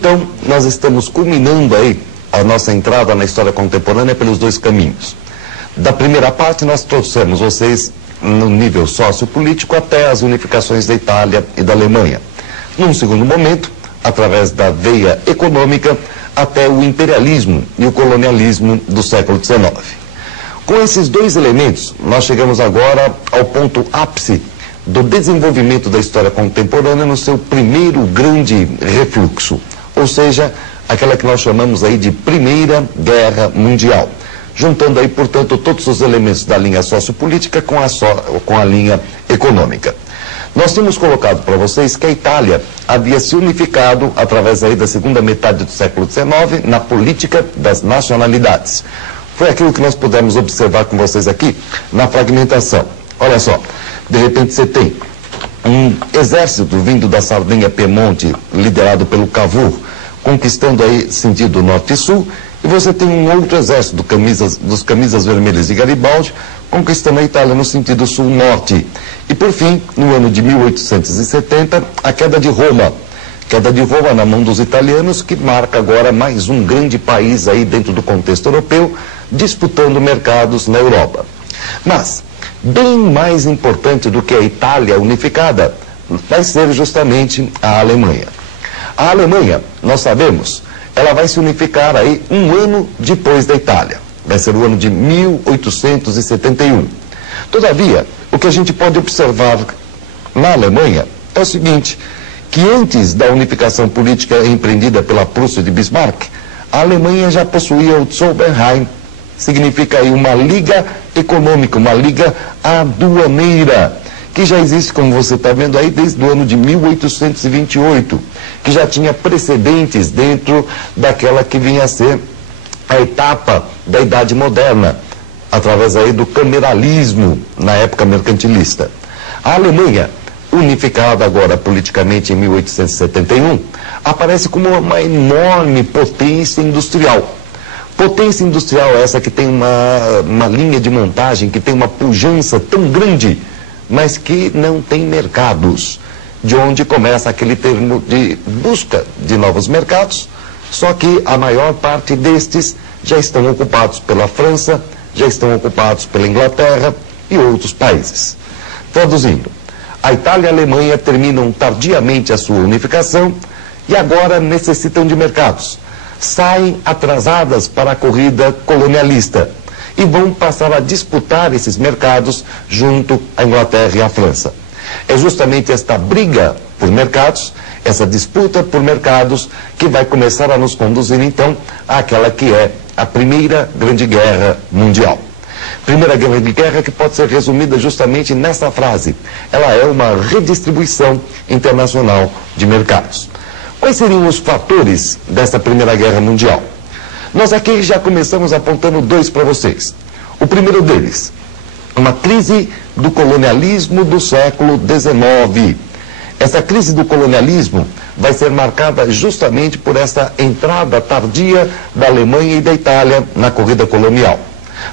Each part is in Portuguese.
Então, nós estamos culminando aí a nossa entrada na história contemporânea pelos dois caminhos. Da primeira parte, nós trouxemos vocês no nível sociopolítico até as unificações da Itália e da Alemanha. Num segundo momento, através da veia econômica, até o imperialismo e o colonialismo do século XIX. Com esses dois elementos, nós chegamos agora ao ponto ápice do desenvolvimento da história contemporânea no seu primeiro grande refluxo, ou seja, aquela que nós chamamos aí de Primeira Guerra Mundial, juntando aí, portanto, todos os elementos da linha sociopolítica com a linha econômica. Nós tínhamos colocado para vocês que a Itália havia se unificado através aí da segunda metade do século XIX na política das nacionalidades. Foi aquilo que nós pudemos observar com vocês aqui na fragmentação. Olha só, de repente você tem um exército vindo da Sardenha-Piemonte, liderado pelo Cavour, conquistando aí sentido norte e sul, e você tem um outro exército dos camisas vermelhas de Garibaldi, conquistando a Itália no sentido sul-norte. E por fim, no ano de 1870, a queda de Roma. Queda de Roma na mão dos italianos, que marca agora mais um grande país aí dentro do contexto europeu, disputando mercados na Europa. Mas, bem mais importante do que a Itália unificada, vai ser justamente a Alemanha. A Alemanha, nós sabemos, ela vai se unificar aí um ano depois da Itália. Vai ser o ano de 1871. Todavia, o que a gente pode observar na Alemanha é o seguinte, que antes da unificação política empreendida pela Prússia de Bismarck, a Alemanha já possuía o Zollverein, significa aí uma liga econômica, uma liga aduaneira, que já existe, como você está vendo aí, desde o ano de 1828, que já tinha precedentes dentro daquela que vinha a ser a etapa da Idade Moderna, através aí do cameralismo na época mercantilista. A Alemanha, unificada agora politicamente em 1871, aparece como uma enorme potência industrial. Potência industrial essa que tem uma linha de montagem, que tem uma pujança tão grande, mas que não tem mercados, de onde começa aquele termo de busca de novos mercados, só que a maior parte destes já estão ocupados pela França, já estão ocupados pela Inglaterra e outros países. Traduzindo, a Itália e a Alemanha terminam tardiamente a sua unificação e agora necessitam de mercados. Saem atrasadas para a corrida colonialista e vão passar a disputar esses mercados junto à Inglaterra e à França. É justamente esta briga por mercados, essa disputa por mercados, que vai começar a nos conduzir, então, àquela que é a Primeira Grande Guerra Mundial. Primeira Grande Guerra que pode ser resumida justamente nessa frase. Ela é uma redistribuição internacional de mercados. Quais seriam os fatores dessa Primeira Guerra Mundial? Nós aqui já começamos apontando dois para vocês. O primeiro deles, uma crise do colonialismo do século XIX. Essa crise do colonialismo vai ser marcada justamente por essa entrada tardia da Alemanha e da Itália na corrida colonial.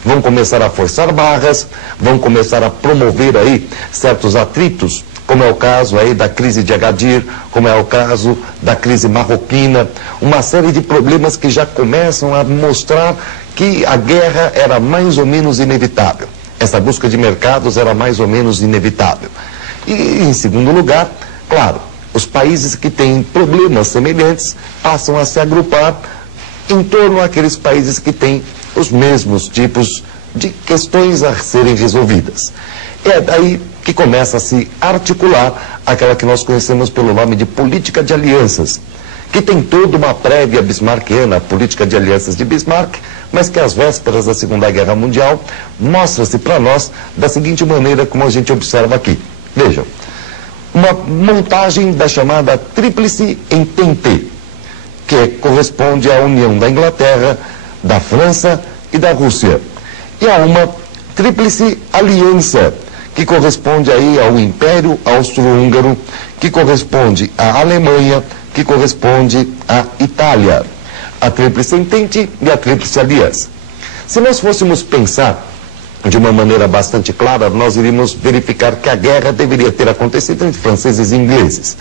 Vão começar a forçar barras, vão começar a promover aí certos atritos, como é o caso aí da crise de Agadir, como é o caso da crise marroquina, uma série de problemas que já começam a mostrar que a guerra era mais ou menos inevitável. Essa busca de mercados era mais ou menos inevitável. E, em segundo lugar, claro, os países que têm problemas semelhantes passam a se agrupar em torno àqueles países que têm os mesmos tipos de questões a serem resolvidas. É daí que começa a se articular aquela que nós conhecemos pelo nome de política de alianças, que tem toda uma prévia bismarckiana, a política de alianças de Bismarck, mas que às vésperas da Segunda Guerra Mundial mostra-se para nós da seguinte maneira como a gente observa aqui. Vejam, uma montagem da chamada Tríplice Entente, que corresponde à união da Inglaterra, da França e da Rússia. E há uma Tríplice Aliança, que corresponde aí ao Império Austro-Húngaro, que corresponde à Alemanha, que corresponde à Itália. A Tríplice Entente e a Tríplice Aliança. Se nós fôssemos pensar de uma maneira bastante clara, nós iríamos verificar que a guerra deveria ter acontecido entre franceses e ingleses.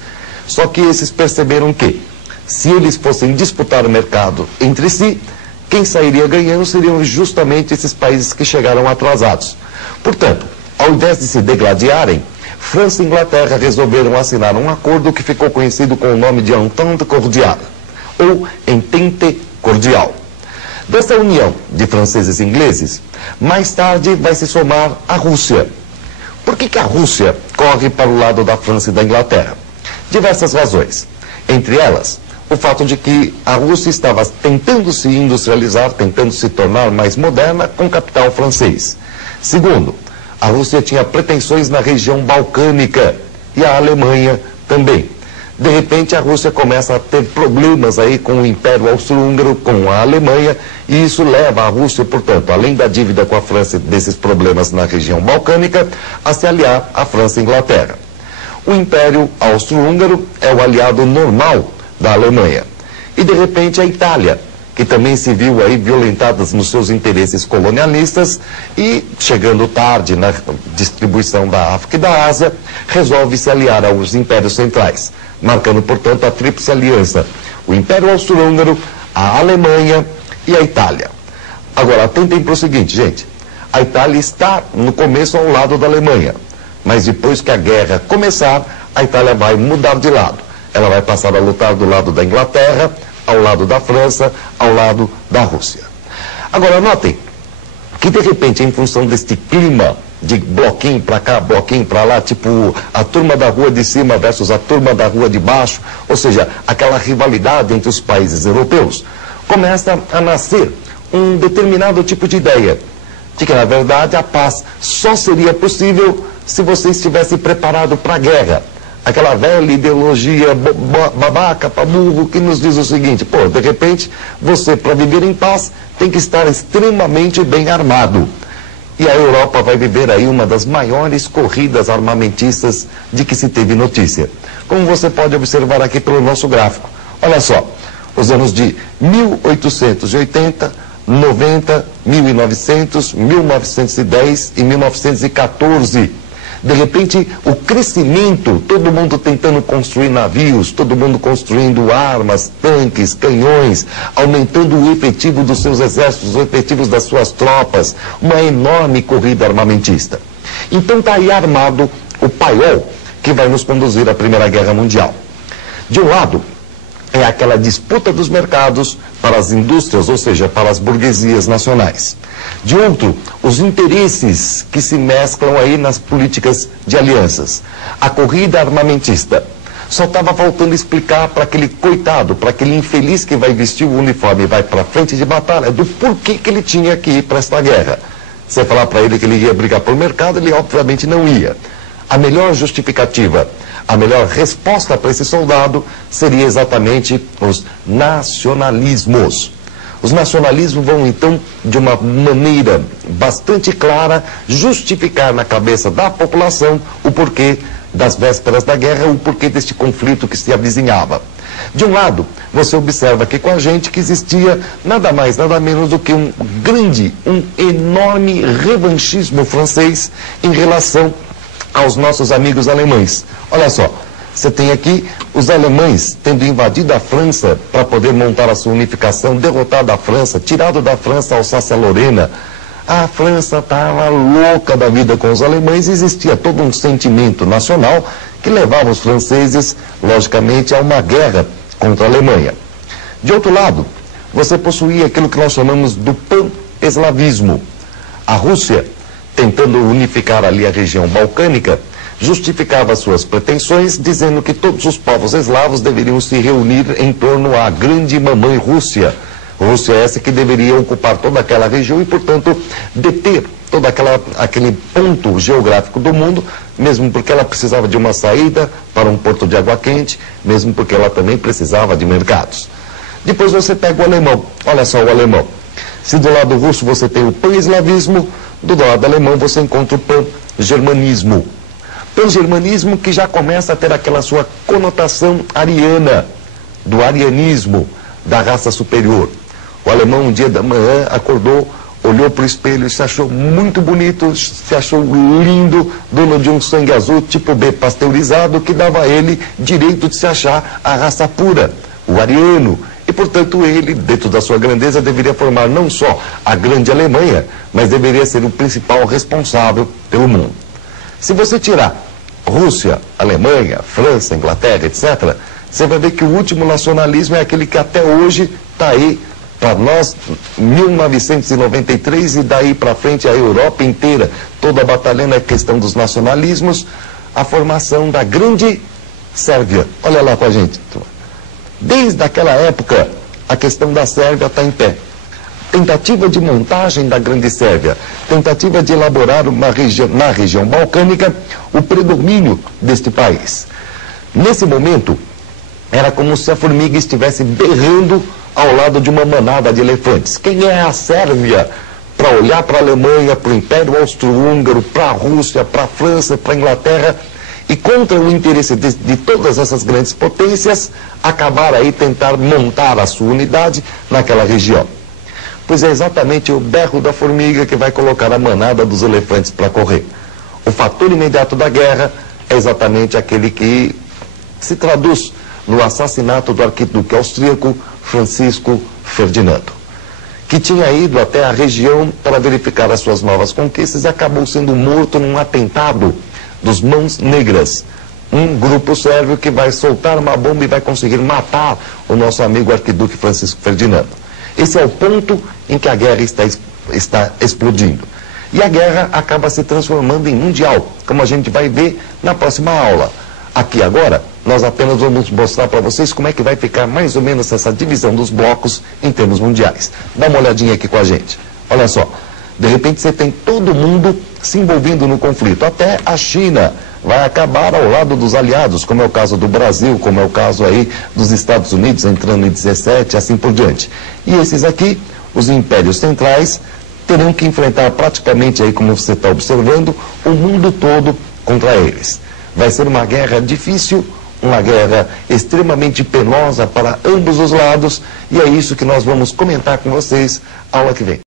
Só que esses perceberam que, Se eles fossem disputar o mercado entre si, quem sairia ganhando seriam justamente esses países que chegaram atrasados. Portanto, ao invés de se degladiarem, França e Inglaterra resolveram assinar um acordo que ficou conhecido com o nome de Entente Cordiale, ou Entente Cordial. Dessa união de franceses e ingleses, mais tarde vai se somar a Rússia. Por que a Rússia corre para o lado da França e da Inglaterra? Diversas razões. Entre elas, o fato de que a Rússia estava tentando se industrializar, tentando se tornar mais moderna com capital francês. Segundo, a Rússia tinha pretensões na região balcânica e a Alemanha também. De repente, a Rússia começa a ter problemas aí com o Império Austro-Húngaro, com a Alemanha, e isso leva a Rússia, portanto, além da dívida com a França e desses problemas na região balcânica, a se aliar à França e Inglaterra. O Império Austro-Húngaro é o aliado normal da Alemanha. E, de repente, a Itália, que também se viu aí violentada nos seus interesses colonialistas e, chegando tarde na distribuição da África e da Ásia, resolve se aliar aos impérios centrais, marcando, portanto, a tríplice aliança: o Império Austro-Húngaro, a Alemanha e a Itália. Agora, atentem para o seguinte, gente: a Itália está, no começo, ao lado da Alemanha, mas depois que a guerra começar, a Itália vai mudar de lado. Ela vai passar a lutar do lado da Inglaterra, ao lado da França, ao lado da Rússia. Agora, notem que, de repente, em função deste clima de bloquinho para cá, bloquinho para lá, tipo a turma da rua de cima versus a turma da rua de baixo, ou seja, aquela rivalidade entre os países europeus, começa a nascer um determinado tipo de ideia, de que, na verdade, a paz só seria possível se você estivesse preparado para a guerra. Aquela velha ideologia babaca, paburro, que nos diz o seguinte: pô, de repente, você, para viver em paz, tem que estar extremamente bem armado. E a Europa vai viver aí uma das maiores corridas armamentistas de que se teve notícia. Como você pode observar aqui pelo nosso gráfico. Olha só, os anos de 1880, 90, 1900, 1910 e 1914. De repente, o crescimento, todo mundo tentando construir navios, todo mundo construindo armas, tanques, canhões, aumentando o efetivo dos seus exércitos, os efetivos das suas tropas, uma enorme corrida armamentista. Então está aí armado o paiol que vai nos conduzir à Primeira Guerra Mundial. De um lado, é aquela disputa dos mercados para as indústrias, ou seja, para as burguesias nacionais. De outro, os interesses que se mesclam aí nas políticas de alianças. A corrida armamentista. Só estava faltando explicar para aquele coitado, para aquele infeliz que vai vestir o uniforme e vai para a frente de batalha, do porquê que ele tinha que ir para esta guerra. Você falar para ele que ele ia brigar por mercado, ele obviamente não ia. A melhor justificativa, a melhor resposta para esse soldado seria exatamente os nacionalismos. Os nacionalismos vão, então, de uma maneira bastante clara, justificar na cabeça da população o porquê das vésperas da guerra, o porquê deste conflito que se avizinhava. De um lado, você observa aqui com a gente que existia nada mais, nada menos do que um enorme revanchismo francês em relação aos nossos amigos alemães. Olha só, você tem aqui os alemães tendo invadido a França para poder montar a sua unificação, derrotado a França, tirado da França a Alsácia-Lorena. A França estava louca da vida com os alemães e existia todo um sentimento nacional que levava os franceses, logicamente, a uma guerra contra a Alemanha. De outro lado, você possuía aquilo que nós chamamos do pan-eslavismo. A Rússia, tentando unificar ali a região balcânica, justificava suas pretensões dizendo que todos os povos eslavos deveriam se reunir em torno à grande mamãe Rússia. Rússia essa que deveria ocupar toda aquela região e, portanto, deter todo aquele ponto geográfico do mundo, mesmo porque ela precisava de uma saída para um porto de água quente, mesmo porque ela também precisava de mercados. Depois você pega o alemão. Olha só o alemão. Se do lado russo você tem o pan-eslavismo, do lado alemão você encontra o pan-germanismo. Pan-germanismo que já começa a ter aquela sua conotação ariana, do arianismo, da raça superior. O alemão, um dia da manhã, acordou, olhou para o espelho e se achou muito bonito, se achou lindo, dono de um sangue azul tipo B pasteurizado, que dava a ele direito de se achar a raça pura. o ariano, e portanto ele, dentro da sua grandeza, deveria formar não só a grande Alemanha, mas deveria ser o principal responsável pelo mundo. Se você tirar Rússia, Alemanha, França, Inglaterra, etc., você vai ver que o último nacionalismo é aquele que até hoje está aí para nós, 1993, e daí para frente a Europa inteira, toda batalhando a questão dos nacionalismos, a formação da grande Sérvia. Olha lá com a gente. Desde aquela época, a questão da Sérvia está em pé. Tentativa de montagem da grande Sérvia, tentativa de elaborar na região balcânica o predomínio deste país. Nesse momento, era como se a formiga estivesse berrando ao lado de uma manada de elefantes. Quem é a Sérvia para olhar para a Alemanha, para o Império Austro-Húngaro, para a Rússia, para a França, para a Inglaterra, e contra o interesse de todas essas grandes potências, acabar aí tentar montar a sua unidade naquela região? Pois é exatamente o berro da formiga que vai colocar a manada dos elefantes para correr. O fator imediato da guerra é exatamente aquele que se traduz no assassinato do arquiduque austríaco Francisco Ferdinando, que tinha ido até a região para verificar as suas novas conquistas e acabou sendo morto num atentado dos Mãos Negras, um grupo sérvio que vai soltar uma bomba e vai conseguir matar o nosso amigo arquiduque Francisco Ferdinando. Esse é o ponto em que a guerra está explodindo. E a guerra acaba se transformando em mundial, como a gente vai ver na próxima aula. Aqui agora, nós apenas vamos mostrar para vocês como é que vai ficar mais ou menos essa divisão dos blocos em termos mundiais. Dá uma olhadinha aqui com a gente. Olha só, de repente você tem todo mundo se envolvendo no conflito. Até a China vai acabar ao lado dos aliados, como é o caso do Brasil, como é o caso aí dos Estados Unidos, entrando em 17, assim por diante. E esses aqui, os impérios centrais, terão que enfrentar praticamente aí, como você está observando, o mundo todo contra eles. Vai ser uma guerra difícil, uma guerra extremamente penosa para ambos os lados, e é isso que nós vamos comentar com vocês aula que vem.